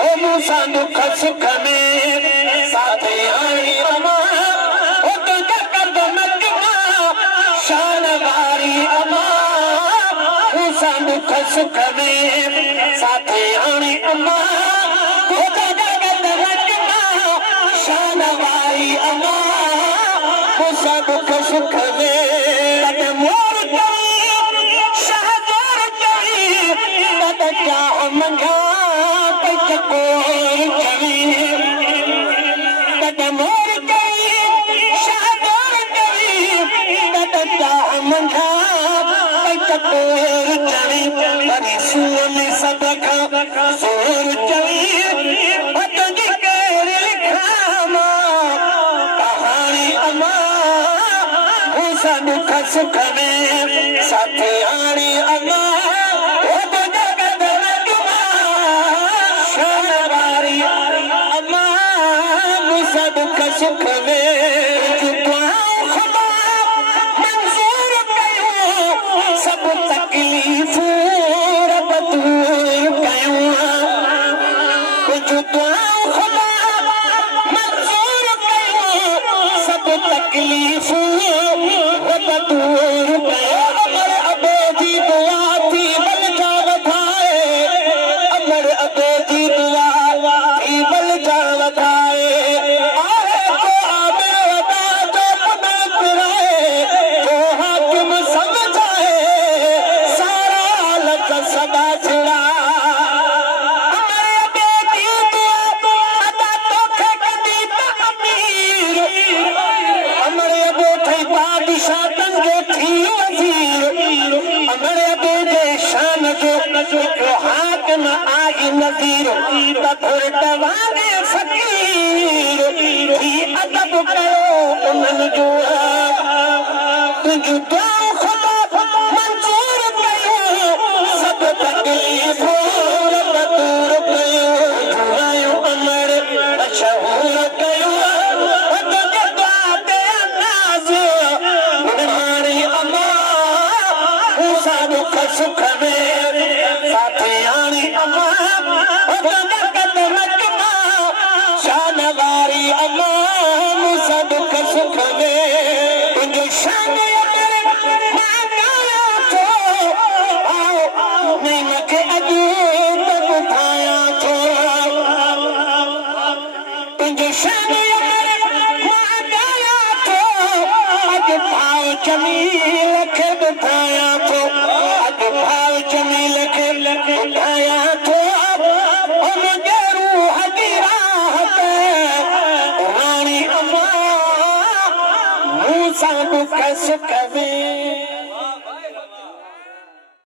ओ मूसा दुख सुख में साथ आई अमा ओ तुझे कदम शान वारी अमा मूसा दुख सुख में साथ आई अमा ओ तुझे कदम शान वारी अमा मूसा दुख सुख में मोर शहजोर क्या मंगा चकोर चवी मोर शहजोर क्या मंगा चकोर चवी बड़ी सुन सबका सोर चवी तुझी केर लिखामा कहानी अमा मूसा दुख सुख में साथ आनी अमा सुख में खुदा मंजूर कयूं सब तकलीफ़ूं रब दूर कयूं कुझु दुआऊं खुदा मंजूर कयूं सब तकलीफ़ूं रब दूर कयूं अमर अबे जी दुआ थी बल जा वधाए अमर अबे जी दुआ थी बल जा वधाए नज़ीर तथुर तवाने फकीर ही अदब कयो उन्हनि जो तुझो दुआ खुदा मंजूर कयो सब तकलीफ़ूं रब दूर कयो दुआयूं अमर मशहूर कयो तुझे दुआ ते नाज़ मारी अमा मूसा दुख सुख में साथ आनी अमा शान वारी अमा मूसा दुख सुख में तुझो शान नहीं मूंखे अॼु त ॿुधायां थो तुंहिंजो शान अॼु भाउ जमील खे ॿुधायां थो अॼु भाउ जमील खे ॿुधायां थो दुख सुख में